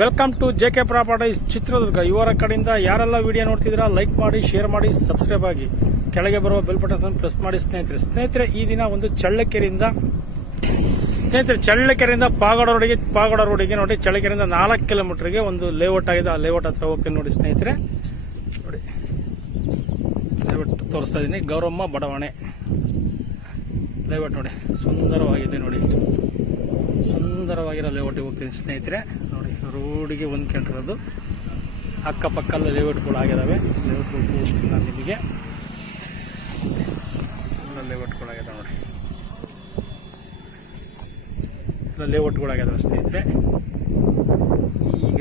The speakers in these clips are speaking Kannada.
Welcome to JK Properties Chitradurga. ಇವರ ಕಡೆಯಿಂದ ಯಾರೆಲ್ಲ ವಿಡಿಯೋ ನೋಡ್ತಿದ್ದೀರಾ ಲೈಕ್ ಮಾಡಿ, ಶೇರ್ ಮಾಡಿ, ಸಬ್ಸ್ಕ್ರೈಬ್ ಆಗಿ. ಕೆಳಗೆ ಬರುವ ಬೆಲ್ ಬಟನ್ ಪ್ರೆಸ್ ಮಾಡಿ. ಸ್ನೇಹಿತರೆ ಈ ದಿನ ಒಂದು ಚಳ್ಳಕೆರೆಯಿಂದ ಪಾಗೋಡ ರೋಡಿಗೆ ನೋಡಿ, ಚಳ್ಳಕೆರೆಯಿಂದ 4 ಕಿಲೋಮೀಟರ್ಗೆ ಒಂದು ಲೇಔಟ್ ಆಗಿದೆ. ಆ ಲೇಔಟ್ ಹತ್ರ ಹೋಗ್ತೀನಿ ನೋಡಿ ಸ್ನೇಹಿತರೆ. ನೋಡಿ ಲೇಔಟ್ ತೋರಿಸ್ತಾ ಇದ್ದೀನಿ. ಗೌರಮ್ಮ ಬಡಾವಣೆ ಲೇಔಟ್ ನೋಡಿ, ಸುಂದರವಾಗಿದೆ ನೋಡಿ. ಸುಂದರವಾಗಿರೋ ಲೇಔಟ್ಗೆ ಹೋಗ್ತೀನಿ ಸ್ನೇಹಿತರೆ. ನೋಡಿ ರೋಡಿಗೆ ಹೊಂದ್ಕೊಂಡಿರೋದು, ಅಕ್ಕಪಕ್ಕಲ್ಲ ಲೇಔಟ್ಗಳು ಆಗಿದಾವೆ. ಲೇಔಟ್ಗಳು ತೋರಿಸ್ತೀನಿ ನಾನು ನಿಮಗೆ. ಲೇಔಟ್ಗಳಾಗಿದ್ದಾವೆ ನೋಡಿ, ಲೇಔಟ್ಗಳಾಗಿದ್ದಾವೆ ಸ್ನೇಹಿತರೆ. ಈಗ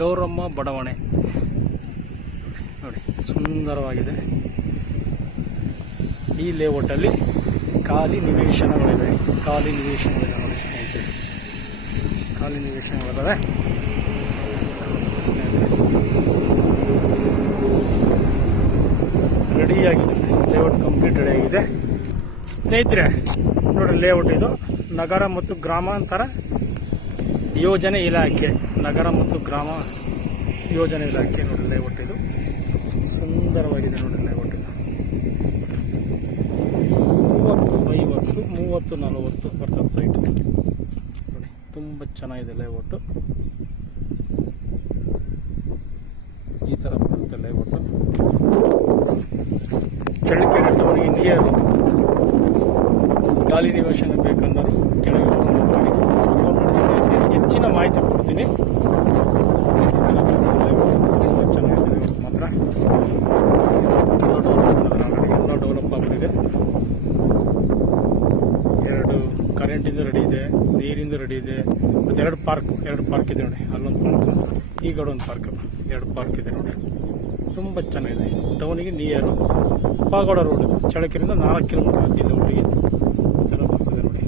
ಗೌರಮ್ಮ ಬಡಾವಣೆ ನೋಡಿ, ಸುಂದರವಾಗಿದೆ. ಈ ಲೇಔಟಲ್ಲಿ ಖಾಲಿ ನಿವೇಶನಗಳಿವೆ ನೋಡಿ ಸ್ನೇಹಿತರೆ. ಖಾಲಿ ನಿವೇಶನಗಳಿದ್ದಾವೆ ರೆಡಿಯಾಗಿದೆ. ಲೇಔಟ್ ಕಂಪ್ಲೀಟ್ ರೆಡಿಯಾಗಿದೆ ಸ್ನೇಹಿತರೆ. ನೋಡಿ ಲೇಔಟ್ ಇದು ನಗರ ಮತ್ತು ಗ್ರಾಮಾಂತರ ಯೋಜನೆ ಇಲಾಖೆ. ನಗರ ಮತ್ತು ಗ್ರಾಮ ಯೋಜನೆ ಇಲಾಖೆ ನೋಡಿ ಲೇಔಟ್ ಇದು. ಸುಂದರವಾಗಿದೆ ನೋಡಿ ಲೇಔಟ್ ಇದು. 30, 50, 30, 40 ಬರ್ತದೆ ಸೈಟ್ ನೋಡಿ. ತುಂಬ ಚೆನ್ನಾಗಿದೆ ಲೇಔಟು. ಈ ಥರ ಬರುತ್ತೆ ಲೇಔಟು. ಚಳ್ಳಕೆರೆ ಟೌನ್ಗೆ ನಿಯರ್. ಖಾಲಿ ನಿವೇಶನ ಬೇಕಂದ್ರೆ ಕೆಳಗೆ ಮಾಡಿ. ಹೆಚ್ಚಿನ ಮಾಹಿತಿ ಕೊಡ್ತೀನಿ. ತುಂಬ ಚೆನ್ನಾಗಿದೆ ಮಾತ್ರ. ಎಲ್ಲ ಡೆವಲಪ್ ಆಗಿದೆ. 2 ಕರೆಂಟಿಂದ ರೆಡಿ ಇದೆ, ನೀರಿಂದ ರೆಡಿ ಇದೆ, ಮತ್ತು 2 ಪಾರ್ಕ್ ಇದೆ ನೋಡಿ. ಅಲ್ಲೊಂದು ಪಾರ್ಕ್, ಈ ಕಡೆ ಒಂದು ಪಾರ್ಕ್, 2 ಪಾರ್ಕ್ ಇದೆ ನೋಡಿ. ತುಂಬ ಚೆನ್ನಾಗಿದೆ. ಟೌನಿಗೆ ನಿಯರು, ಪಾಗೋಡ ರೋಡ್, ಚಳ್ಳಕೆರೆಯಿಂದ 4 ಕಿಲೋಮೀಟರ್ ಆಗುತ್ತೆ ಇಲ್ಲಿ ಊರಿಗೆ. ಈ ಥರ ಬರ್ತದೆ ನೋಡಿ.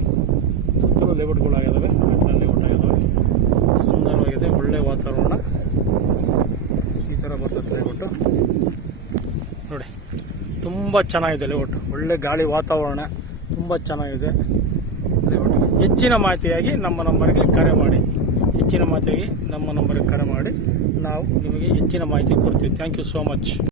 ಸುತ್ತಲೂ ಲೇಔಟ್ಗಳಾಗಿದ್ದಾವೆ, ಲೇಔಟ್ ಆಗಿದ್ದಾವೆ. ಸುಂದರವಾಗಿದೆ, ಒಳ್ಳೆ ವಾತಾವರಣ. ಈ ಥರ ಬರ್ತದೆ ಲೇಔಟು ನೋಡಿ. ತುಂಬ ಚೆನ್ನಾಗಿದೆ ಲೇಔಟ್. ಒಳ್ಳೆ ಗಾಳಿ ವಾತಾವರಣ, ತುಂಬ ಚೆನ್ನಾಗಿದೆ ಲೇಔಟ್. ಹೆಚ್ಚಿನ ಮಾಹಿತಿಯಾಗಿ ನಮ್ಮ ನಂಬರ್ಗೆ ಕರೆ ಮಾಡಿ. ನಾವು ನಿಮಗೆ ಹೆಚ್ಚಿನ ಮಾಹಿತಿ ಕೊಡ್ತೀವಿ. Thank you so much.